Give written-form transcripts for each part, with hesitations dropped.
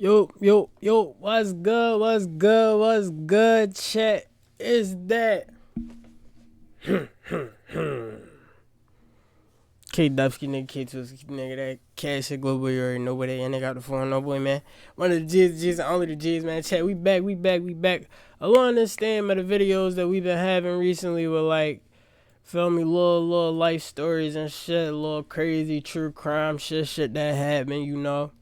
Yo, what's good, chat? Is that K Dubsky nigga, K2 nigga, that cash shit global, you already know where they and they got the phone, no boy, man. One of the G's, and only the G's, man. Chat, we back. Along this theme of the videos that we've been having recently with like, feel me, little life stories and shit, little crazy true crime shit that happened, you know.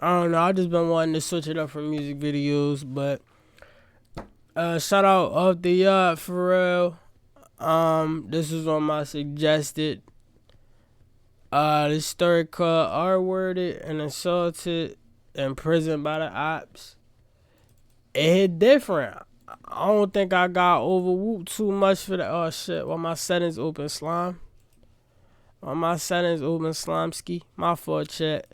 I don't know, I just been wanting to switch it up from music videos, but shout out Off the Yard for real. This was on my suggested. This story called R-worded and assaulted in prison by the ops. It hit different. I don't think I got overwhooped too much for the shit. While my settings open, slime. Ski. My fault, chat.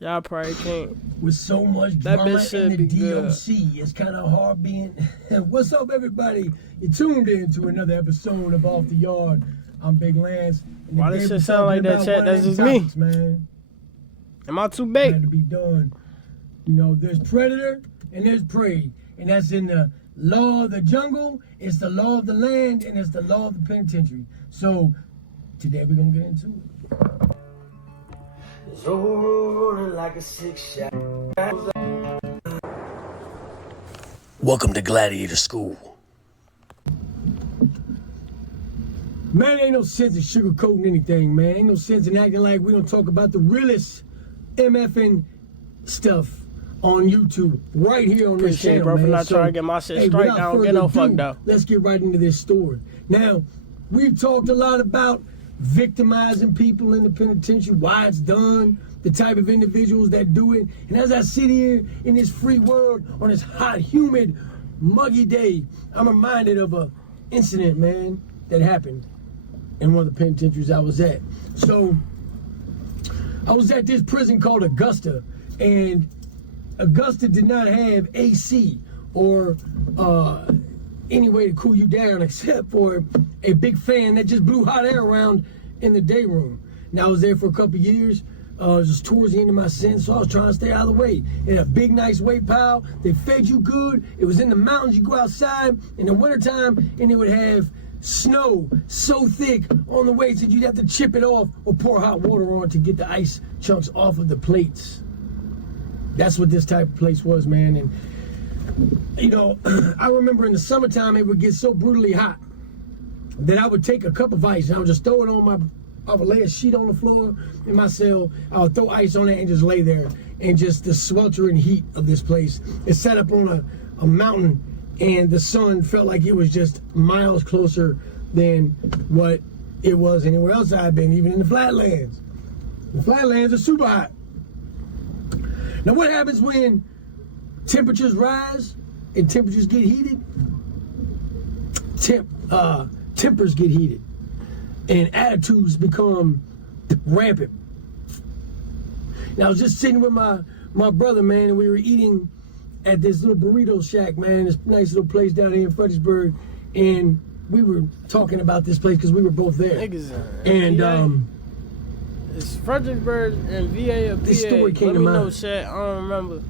Y'all probably can't. With so much that drama bitch should in the be DOC, good. It's kind of hard being. What's up, everybody? You tuned in to another episode of Off the Yard. I'm Big Lance. Why does shit sound like that, chat? That's just topics, me. Man. Am I too big? Had to be done. You know, there's predator and there's prey, and that's in the law of the jungle. It's the law of the land, and it's the law of the penitentiary. So today we're gonna get into it. Rolling like a 6-shot. Welcome to Gladiator School. Man, ain't no sense in sugarcoating anything, man. Ain't no sense in acting like we don't talk about the realest MFing stuff on YouTube right here on this channel, bro, man. For not trying to get my shit straight. I don't get no fuck though. Let's get right into this story. Now, we've talked a lot about victimizing people in the penitentiary, why it's done, the type of individuals that do it. And as I sit here in this free world on this hot, humid, muggy day, I'm reminded of a incident, man, that happened in one of the penitentiaries I was at. So I was at this prison called Augusta, and Augusta did not have AC or any way to cool you down except for a big fan that just blew hot air around in the day room. Now, I was there for a couple years. It was towards the end of my sentence, so I was trying to stay out of the way. It had a big, nice weight pile. They fed you good. It was in the mountains. You go outside in the wintertime, and it would have snow so thick on the weights that you'd have to chip it off or pour hot water on to get the ice chunks off of the plates. That's what this type of place was, man. And you know, I remember in the summertime it would get so brutally hot that I would take a cup of ice and I would just throw it on I would lay a sheet on the floor in my cell. I would throw ice on it and just lay there. And just the sweltering heat of this place. It's set up on a mountain, and the sun felt like it was just miles closer than what it was anywhere else I've been, even in the flatlands. The flatlands are super hot. Now, what happens when temperatures rise and temperatures get heated? Tempers get heated and attitudes become rampant. Now, I was just sitting with my brother, man, and we were eating at this little burrito shack, man, this nice little place down here in Fredericksburg, and we were talking about this place because we were both there. And it's Fredericksburg and VA or PA. This story came to mind. Let me know, chat. I don't remember.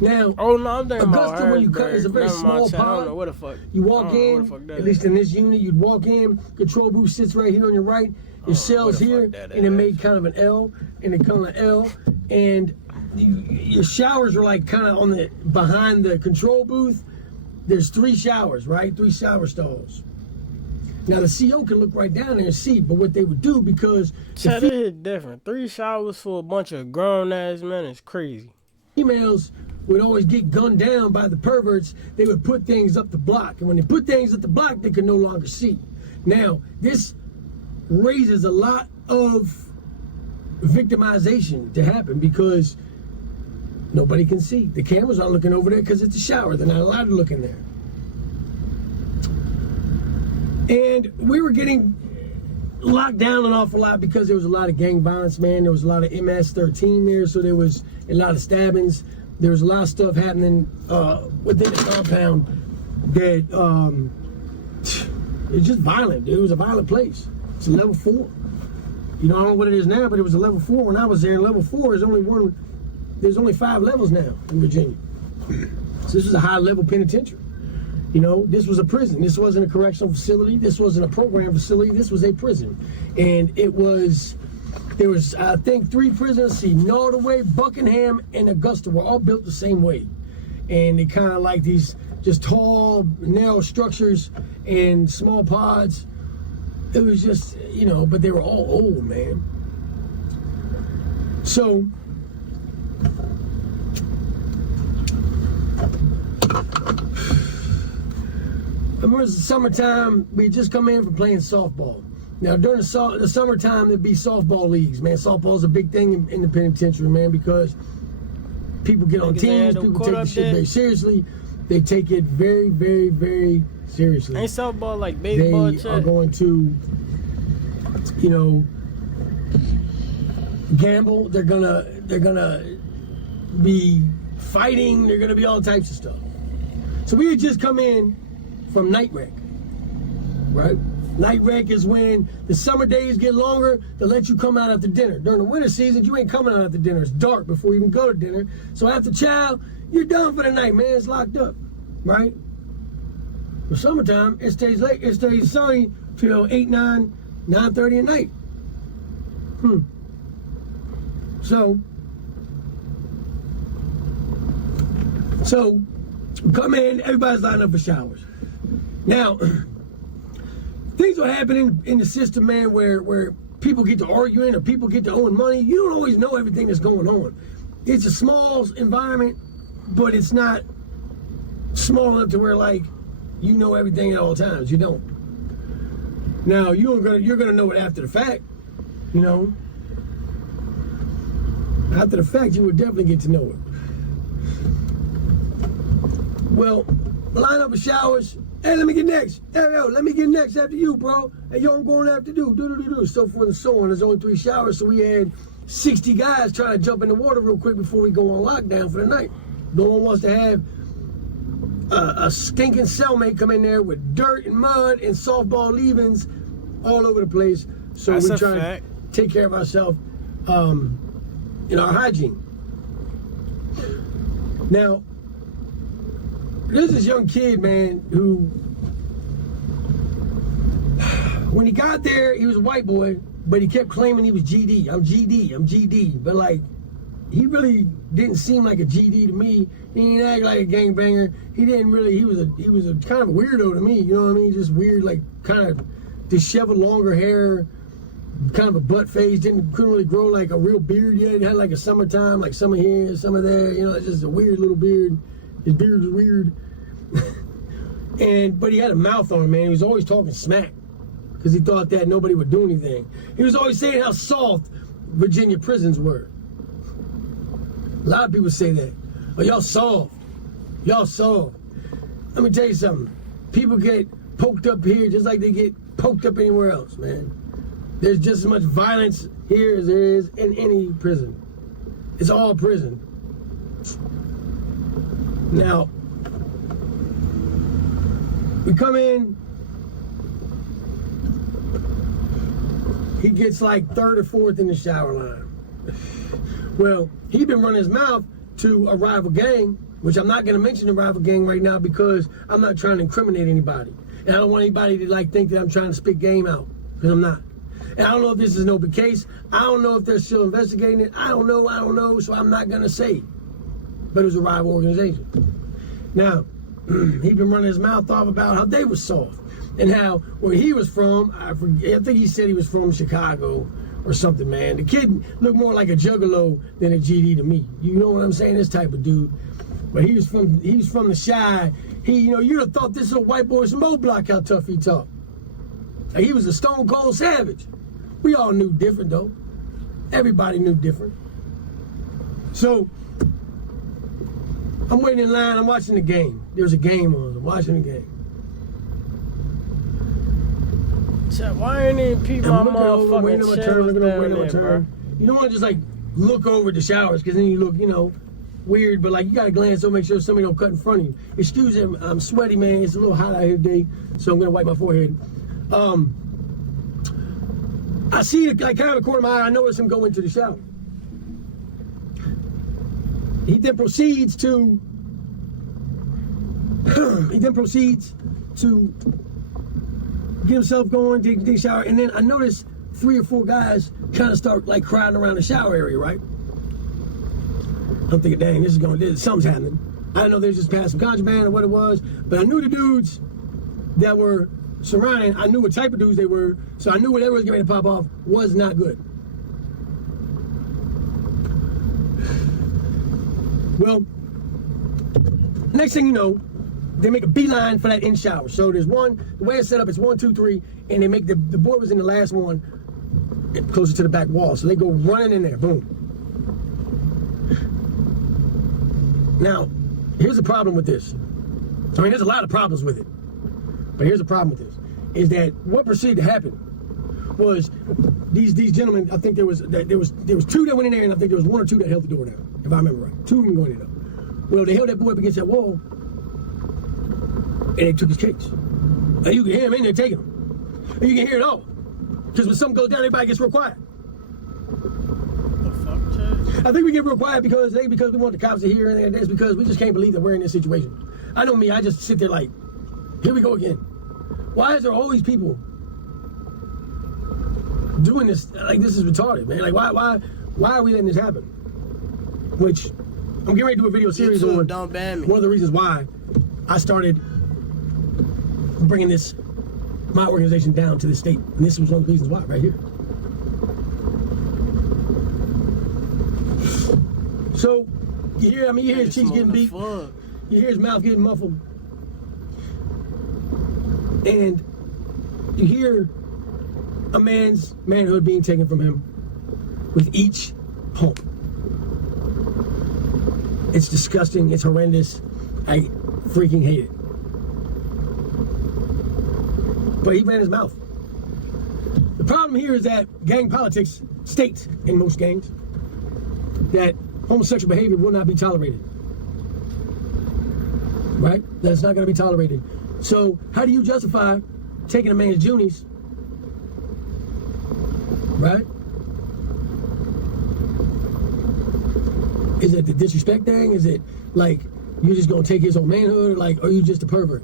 Now, oh no, I'm thinking Augusta, when you come, is a very small pod. I don't know where the fuck. You walk in, at least in this unit, you'd walk in, control booth sits right here on your right, your cell's here, and it made kind of an L, and it kind of L, and your showers are like kind of on the behind the control booth. There's 3 showers, right? 3 shower stalls. Now the CO can look right down there and see, but what they would do, because it hit different. 3 showers for a bunch of grown ass men is crazy. Females would always get gunned down by the perverts. They would put things up the block, and when they put things up the block, they could no longer see. Now, this raises a lot of victimization to happen because nobody can see. The cameras aren't looking over there because it's a shower. They're not allowed to look in there. And we were getting locked down an awful lot because there was a lot of gang violence, man. There was a lot of MS-13 there, so there was a lot of stabbings. There was a lot of stuff happening within the compound that it's just violent. It was a violent place. It's a level 4. You know, I don't know what it is now, but it was a level 4 when I was there. And level 4 is there's only 5 levels now in Virginia. So this was a high level penitentiary. You know, this was a prison. This wasn't a correctional facility. This wasn't a program facility. This was a prison. And there was, I think, 3 prisons. See, Nottoway, Buckingham, and Augusta were all built the same way. And they kind of like these just tall, narrow structures and small pods. It was just, you know, but they were all old, man. So, I remember the summertime, we just come in from playing softball. Now, during the summertime, there'd be softball leagues, man. Softball's a big thing in the penitentiary, man, because people get on teams, people take the shit very seriously. They take it very, very, very seriously. Ain't softball like baseball? They are going to, you know, gamble. They're gonna be fighting. They're gonna be all types of stuff. So we had just come in from night rec, right? Night rec is when the summer days get longer. They let you come out after dinner. During the winter season, you ain't coming out after dinner. It's dark before you even go to dinner. So after chow, you're done for the night, man. It's locked up, right? For summertime, it stays late. It stays sunny till 8, 9, 9:30 at night. So we come in. Everybody's lining up for showers. Now, things are happening in the system, man, where people get to arguing or people get to owing money. You don't always know everything that's going on. It's a small environment, but it's not small enough to where, like, you know everything at all times. You don't. Now, you're gonna know it after the fact, you know. After the fact, you would definitely get to know it. Well, line up for showers. Hey, let me get next. Hey, yo, let me get next after you, bro. Hey, yo, I'm going after you. Do. So forth and so on. There's only 3 showers, so we had 60 guys trying to jump in the water real quick before we go on lockdown for the night. No one wants to have a stinking cellmate come in there with dirt and mud and softball leavings all over the place. So we try to take care of ourselves in our hygiene. Now, there's this young kid, man, who, when he got there, he was a white boy, but he kept claiming he was GD. I'm GD. But, like, he really didn't seem like a GD to me. He didn't act like a gangbanger. He was a kind of a weirdo to me, you know what I mean? Just weird, like, kind of disheveled, longer hair, kind of a butt face, couldn't really grow like a real beard yet. He had like a summertime, like some of here, some of there, you know, it's just a weird little beard. His beard was weird. But he had a mouth on him, man. He was always talking smack because he thought that nobody would do anything. He was always saying how soft Virginia prisons were. A lot of people say that. Oh, y'all soft. Y'all soft. Let me tell you something. People get poked up here just like they get poked up anywhere else, man. There's just as much violence here as there is in any prison. It's all prison. Now, we come in, he gets like 3rd or 4th in the shower line. Well, he'd been running his mouth to a rival gang, which I'm not going to mention the rival gang right now because I'm not trying to incriminate anybody. And I don't want anybody to like think that I'm trying to spit game out, because I'm not. And I don't know if this is an open case. I don't know if they're still investigating it. I don't know, so I'm not going to say. But it was a rival organization. Now, he'd been running his mouth off about how they was soft and how where he was from, I think he said he was from Chicago or something, man. The kid looked more like a juggalo than a GD to me. You know what I'm saying? This type of dude. But he was from the Chi. You'd have thought this little white boy was from O-Block, how tough he talked. Like he was a stone cold savage. We all knew different though. Everybody knew different. So I'm waiting in line, I'm watching the game. There's a game on, I'm watching the game. So why ain't even people my motherfucking waiting on my turn. You don't want to just like look over the showers because then you look, weird, but like you gotta glance over, make sure somebody don't cut in front of you. Excuse me, I'm sweaty, man. It's a little hot out here today, so I'm gonna wipe my forehead. I see it like kind of a corner of my eye. I notice him go into the shower. He then proceeds to get himself going, take the shower, and then I notice 3 or 4 guys kind of start like crowding around the shower area, right? I'm thinking, dang, something's happening. I don't know if they're just passing contraband or what it was, but I knew the dudes that were surrounding, I knew what type of dudes they were, so I knew whatever was getting ready to pop off was not good. Well, next thing you know, they make a beeline for that in shower. So there's one, the way it's set up, it's 1, 2, 3, and they make the boy was in the last one, closer to the back wall. So they go running in there, boom. Now, here's the problem with this. I mean, there's a lot of problems with it. But here's the problem with this, is that what proceeded to happen was these gentlemen, I think there was 2 that went in there, and I think there was 1 or 2 that held the door down, if I remember right. 2 of them going in there. Well, they held that boy up against that wall, and they took his case. Now you can hear him in there taking him. And you can hear it all. Because when something goes down, everybody gets real quiet. The fuck, Chad? I think we get real quiet because we want the cops to hear, and it's because we just can't believe that we're in this situation. I know me, I just sit there like, here we go again. Why is there always people doing this? Like, this is retarded, man. Like, why are we letting this happen? Which, I'm getting ready to do a video series on don't ban me. One of the reasons why I started bringing my organization down to the state. And this was one of the reasons why, right here. So, you hear his cheeks getting beat. You hear his mouth getting muffled. And you hear a man's manhood being taken from him with each pump. It's disgusting. It's horrendous. I freaking hate it. But he ran his mouth. The problem here is that gang politics states in most gangs that homosexual behavior will not be tolerated. Right? That's not going to be tolerated. So how do you justify taking a man's Junies? Right? Is it the disrespect thing? Is it like you're just gonna take his whole manhood? Like, or are you just a pervert?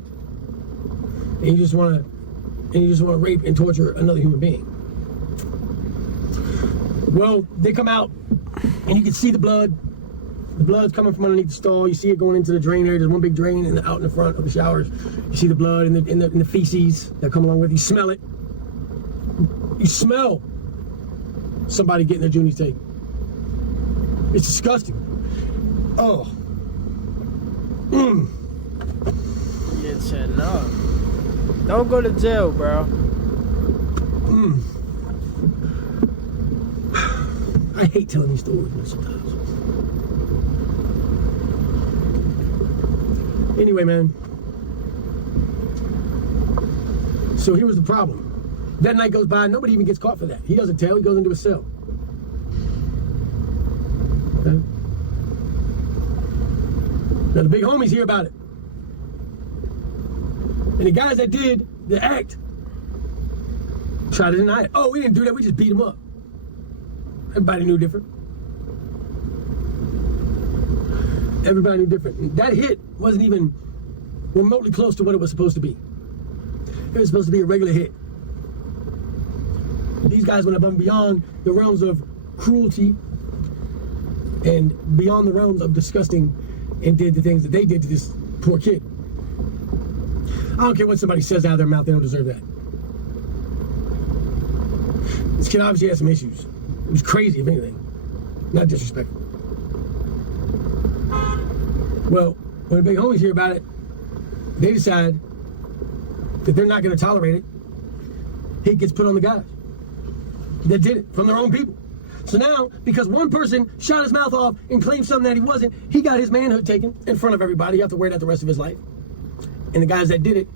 And you just wanna rape and torture another human being? Well, they come out and you can see the blood. The blood's coming from underneath the stall. You see it going into the drain area. There's one big drain out in the front of the showers. You see the blood in the feces that come along with it. You smell it. You smell somebody getting their Junies taken. It's disgusting. Oh. Yeah, Chad, no. Don't go to jail, bro. I hate telling these stories, man, sometimes. Anyway, man. So here was the problem. That night goes by, nobody even gets caught for that. He doesn't tell, he goes into a cell. Okay? Now the big homies hear about it. And the guys that did the act try to deny it. Oh, we didn't do that, we just beat him up. Everybody knew different. Everybody knew different. That hit wasn't even remotely close to what it was supposed to be. It was supposed to be a regular hit. These guys went above and beyond the realms of cruelty and beyond the realms of disgusting and did the things that they did to this poor kid. I don't care what somebody says out of their mouth, they don't deserve that. This kid obviously had some issues. He was crazy, if anything. Not disrespectful. Well, when the big homies hear about it, they decide that they're not going to tolerate it. Hate gets put on the guys that did it from their own people. So now, because one person shot his mouth off and claimed something that he wasn't, he got his manhood taken in front of everybody. You have to wear that the rest of his life. And the guys that did it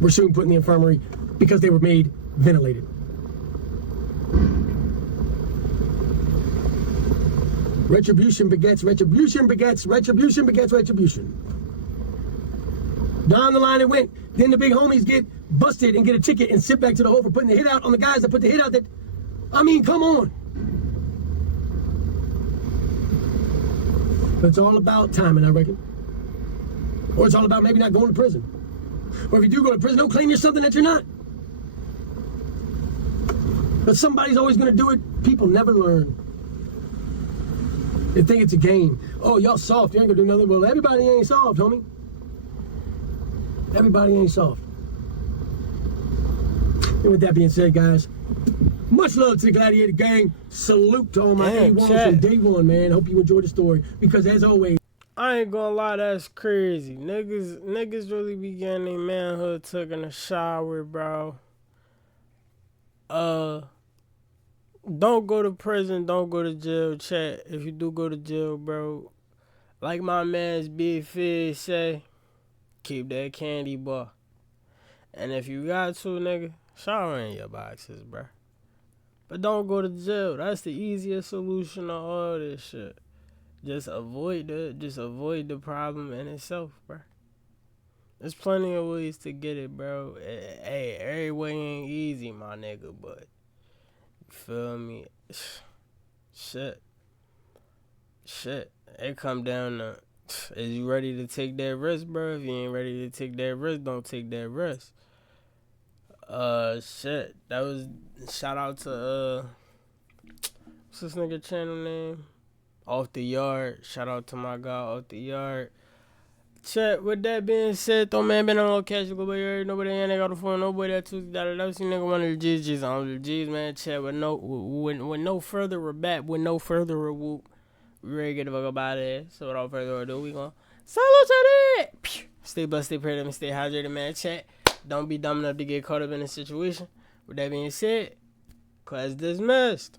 were soon put in the infirmary because they were made ventilated. Retribution begets retribution begets retribution begets retribution. Down the line it went. Then the big homies get busted and get a ticket and sit back to the hole for putting the hit out on the guys that put the hit out that, I mean, come on. But it's all about timing, I reckon. Or it's all about maybe not going to prison. Or if you do go to prison, don't claim you're something that you're not. But somebody's always going to do it. People never learn. They think it's a game. Oh, y'all soft. You ain't going to do nothing. Well, everybody ain't soft, homie. Everybody ain't soft. And with that being said, guys, much love to the Gladiator Gang. Salute to all my A1s from day one, man. Hope you enjoyed the story. Because as always, I ain't gonna lie, that's crazy. Niggas really be getting their manhood took in the shower, bro. Don't go to prison, don't go to jail, chat. If you do go to jail, bro, like my man's Big Fish say, keep that candy bar. And if you got to, nigga, shower in your boxes, bro. But don't go to jail. That's the easiest solution to all this shit. Just avoid the problem in itself, bro. There's plenty of ways to get it, bro. Hey, every way ain't easy, my nigga, but you feel me? Shit. It come down to, is you ready to take that risk, bro? If you ain't ready to take that risk, don't take that risk. Shit. That was, shout out to, what's this nigga channel name? Off the Yard. Shout out to my guy Off the Yard. Chat, with that being said, though, man, been on no cash, go by your nobody ain't got the phone, nobody that Tuesday, that see nigga one of the G's on the G's, man. Chat, with no further whoop, we ready to get the fuck up out of there. So without further ado, we gon' salute to that. Stay blessed, stay prayed, and stay hydrated, man. Chat, don't be dumb enough to get caught up in a situation. With that being said, class dismissed.